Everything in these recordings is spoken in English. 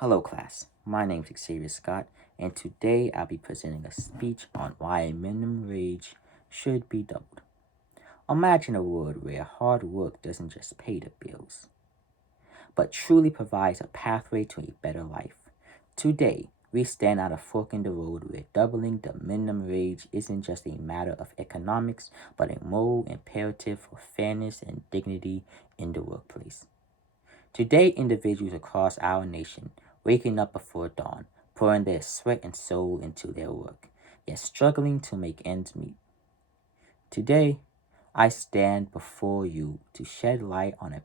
Hello, class. My name is Xavier Scott, and today I'll be presenting a speech on why minimum wage should be doubled. Imagine a world where hard work doesn't just pay the bills, but truly provides a pathway to a better life. Today, we stand at a fork in the road where doubling the minimum wage isn't just a matter of economics, but a moral imperative for fairness and dignity in the workplace. Today, individuals across our nation waking up before dawn, pouring their sweat and soul into their work, yet struggling to make ends meet. Today, I stand before you to shed light on a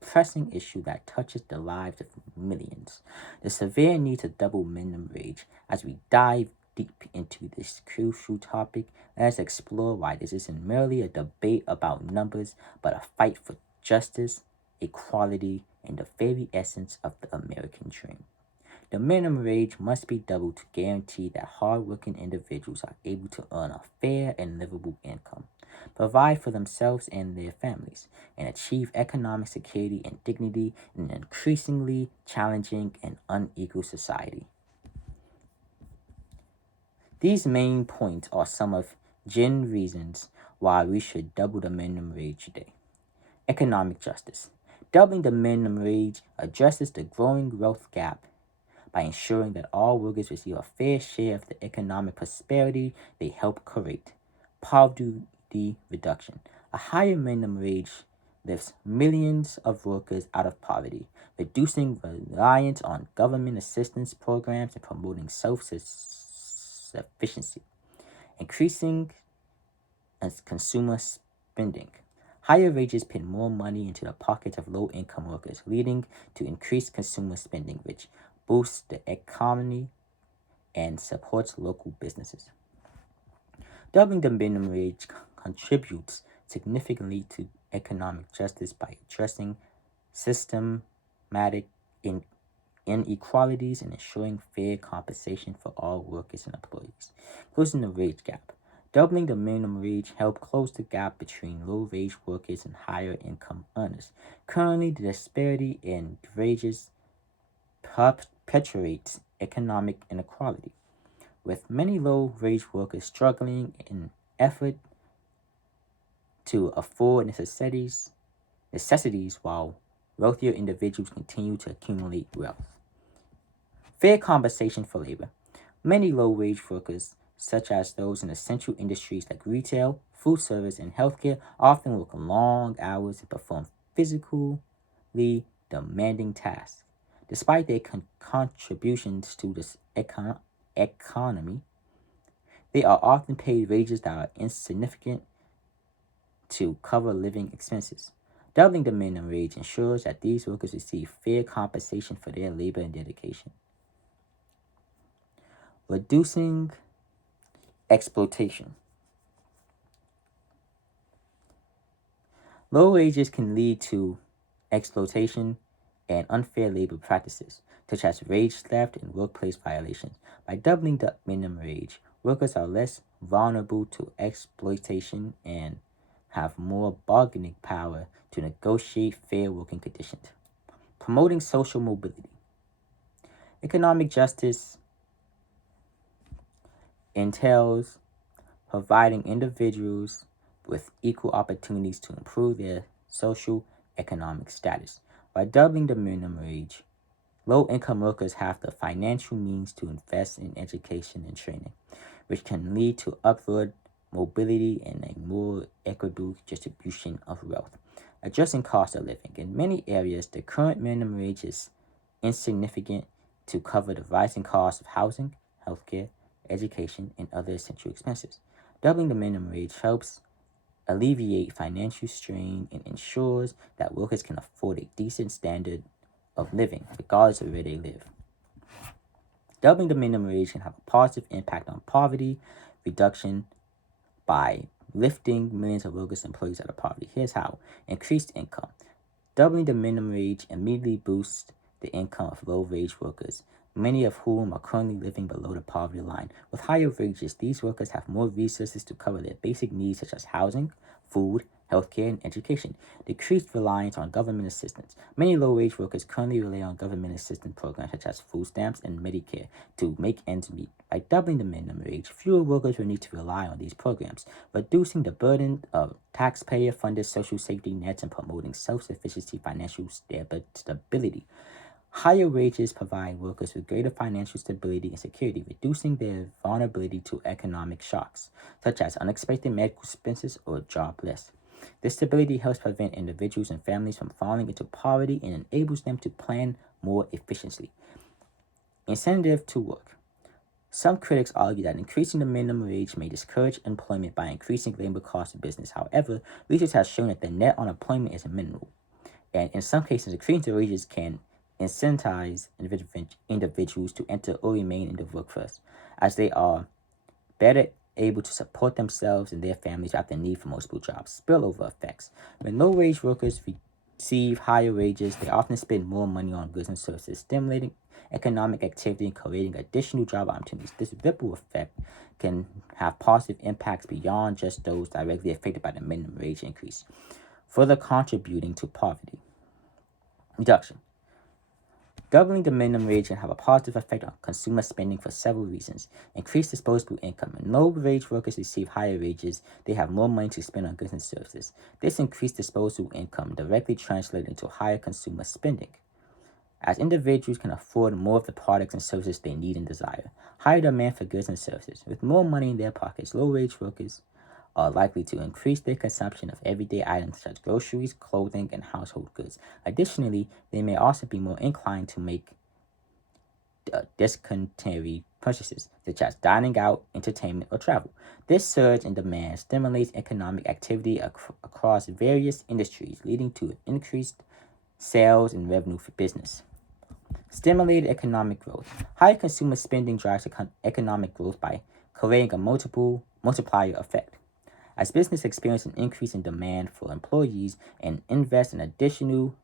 pressing issue that touches the lives of millions. The severe need to double minimum wage. As we dive deep into this crucial topic, let's explore why this isn't merely a debate about numbers, but a fight for justice, equality, and the very essence of the American dream. The minimum wage must be doubled to guarantee that hardworking individuals are able to earn a fair and livable income, provide for themselves and their families, and achieve economic security and dignity in an increasingly challenging and unequal society. These main points are some of genuine reasons why we should double the minimum wage today. Economic justice. Doubling the minimum wage addresses the growing wealth gap by ensuring that all workers receive a fair share of the economic prosperity they help create. Poverty reduction. A higher minimum wage lifts millions of workers out of poverty, reducing reliance on government assistance programs and promoting self-sufficiency, increasing consumer spending. Higher wages put more money into the pockets of low-income workers, leading to increased consumer spending, which boosts the economy and supports local businesses. Doubling the minimum wage contributes significantly to economic justice by addressing systematic inequalities and ensuring fair compensation for all workers and employees. Closing the wage gap. Doubling the minimum wage helps close the gap between low-wage workers and higher-income earners. Currently, the disparity in wages perpetuates economic inequality, with many low-wage workers struggling in effort to afford necessities while wealthier individuals continue to accumulate wealth. Fair compensation for labor. Many low-wage workers, such as those in essential industries like retail, food service, and healthcare, often work long hours and perform physically demanding tasks. Despite their contributions to this economy, they are often paid wages that are insignificant to cover living expenses. Doubling the minimum wage ensures that these workers receive fair compensation for their labor and dedication. Reducing exploitation. Low wages can lead to exploitation and unfair labor practices, such as wage theft and workplace violations. By doubling the minimum wage, workers are less vulnerable to exploitation and have more bargaining power to negotiate fair working conditions. Promoting social mobility. Economic justice entails providing individuals with equal opportunities to improve their social economic status. By doubling the minimum wage, low-income workers have the financial means to invest in education and training, which can lead to upward mobility and a more equitable distribution of wealth. Addressing cost of living. In many areas, the current minimum wage is insignificant to cover the rising costs of housing, healthcare, education, and other essential expenses. Doubling the minimum wage helps alleviate financial strain and ensures that workers can afford a decent standard of living, regardless of where they live. Doubling the minimum wage can have a positive impact on poverty reduction by lifting millions of workers and employees out of poverty. Here's how. Increased income. Doubling the minimum wage immediately boosts the income of low-wage workers, many of whom are currently living below the poverty line. With higher wages, these workers have more resources to cover their basic needs such as housing, food, healthcare, and education. Decreased reliance on government assistance. Many low-wage workers currently rely on government assistance programs such as food stamps and Medicare to make ends meet. By doubling the minimum wage, fewer workers will need to rely on these programs, reducing the burden of taxpayer-funded social safety nets and promoting self-sufficiency, financial stability. Higher wages provide workers with greater financial stability and security, reducing their vulnerability to economic shocks, such as unexpected medical expenses or job loss. This stability helps prevent individuals and families from falling into poverty and enables them to plan more efficiently. Incentive to work. Some critics argue that increasing the minimum wage may discourage employment by increasing labor costs of business. However, research has shown that the net unemployment is minimal, and in some cases, increasing the wages can incentivize individuals to enter or remain in the workforce, as they are better able to support themselves and their families without the need for multiple jobs. Spillover effects. When low-wage workers receive higher wages, they often spend more money on goods and services, stimulating economic activity and creating additional job opportunities. This ripple effect can have positive impacts beyond just those directly affected by the minimum wage increase, further contributing to poverty reduction. Doubling the minimum wage can have a positive effect on consumer spending for several reasons. Increased disposable income. When low-wage workers receive higher wages, they have more money to spend on goods and services. This increased disposable income directly translates into higher consumer spending, as individuals can afford more of the products and services they need and desire. Higher demand for goods and services. With more money in their pockets, low-wage workers are likely to increase their consumption of everyday items such as groceries, clothing, and household goods. Additionally, they may also be more inclined to make discretionary purchases, such as dining out, entertainment, or travel. This surge in demand stimulates economic activity across various industries, leading to increased sales and revenue for business. Stimulated economic growth. Higher consumer spending drives economic growth by creating a multiplier effect. As business experience an increase in demand for employees and invest in additional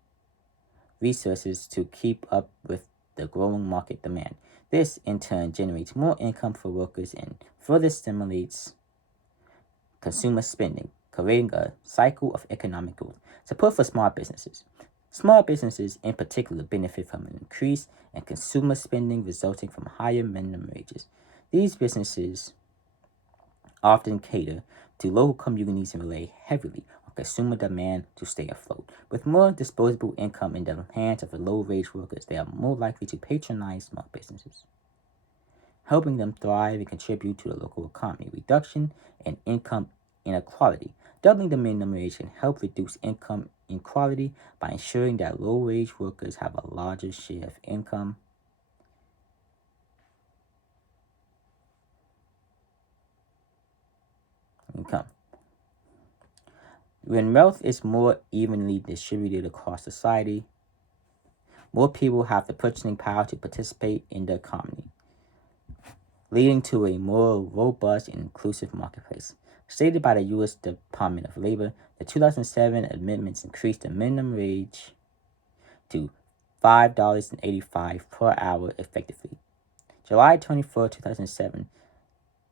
resources to keep up with the growing market demand. This, in turn, generates more income for workers and further stimulates consumer spending, creating a cycle of economic growth. Support for small businesses. Small businesses, in particular, benefit from an increase in consumer spending resulting from higher minimum wages. These businesses often cater to local communities and rely heavily on consumer demand to stay afloat. With more disposable income in the hands of the low-wage workers, they are more likely to patronize small businesses, helping them thrive and contribute to the local economy. Reduction in income inequality. Doubling the minimum wage can help reduce income inequality by ensuring that low-wage workers have a larger share of income When wealth is more evenly distributed across society, more people have the purchasing power to participate in the economy, leading to a more robust and inclusive marketplace. Stated by the U.S. Department of Labor, the 2007 amendments increased the minimum wage to $5.85 per hour effectively. July 24, 2007,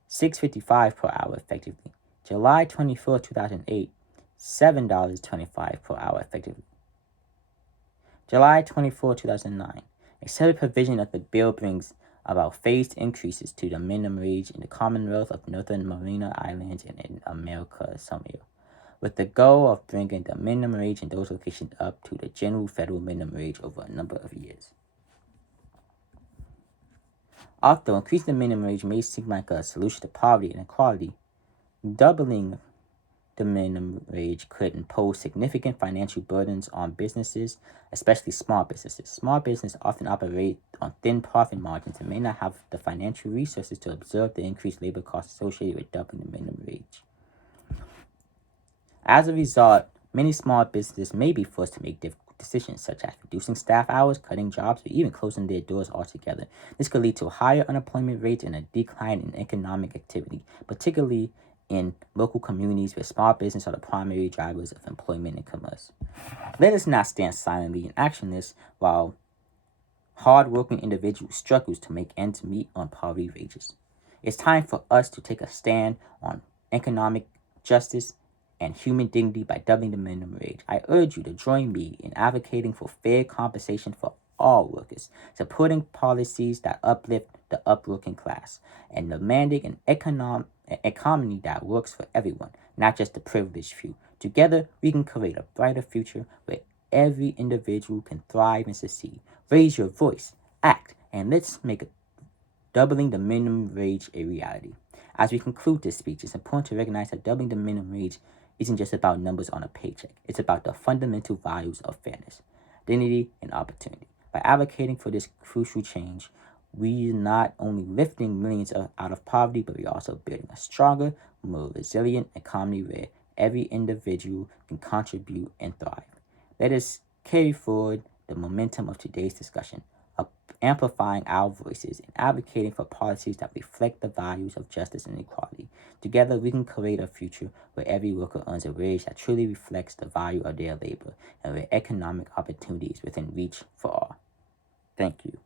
$6.55 per hour effectively. July 24, 2008, $7.25 per hour effectively. July 24, 2009. A separate provision of the bill brings about phased increases to the minimum wage in the Commonwealth of Northern Mariana Islands and in America Samoa, with the goal of bringing the minimum wage in those locations up to the general federal minimum wage over a number of years. Although increasing the minimum wage may seem like a solution to poverty and inequality, doubling the minimum wage could impose significant financial burdens on businesses, especially small businesses. Small businesses often operate on thin profit margins and may not have the financial resources to absorb the increased labor costs associated with doubling the minimum wage. As a result, many small businesses may be forced to make difficult decisions such as reducing staff hours, cutting jobs, or even closing their doors altogether. This could lead to higher unemployment rates and a decline in economic activity, particularly in local communities where small businesses are the primary drivers of employment and commerce. Let us not stand silently and actionless while hard-working individuals struggle to make ends meet on poverty wages. It's time for us to take a stand on economic justice and human dignity by doubling the minimum wage. I urge you to join me in advocating for fair compensation for all workers, supporting policies that uplift the upworking class, and demanding an economy that works for everyone, not just the privileged few. Together, we can create a brighter future where every individual can thrive and succeed. Raise your voice, act, and let's make doubling the minimum wage a reality. As we conclude this speech, it's important to recognize that doubling the minimum wage isn't just about numbers on a paycheck. It's about the fundamental values of fairness, dignity, and opportunity. By advocating for this crucial change, we are not only lifting millions out of poverty, but we're also building a stronger, more resilient economy where every individual can contribute and thrive. Let us carry forward the momentum of today's discussion, amplifying our voices and advocating for policies that reflect the values of justice and equality. Together, we can create a future where every worker earns a wage that truly reflects the value of their labor and where economic opportunity is within reach for all. Thank you.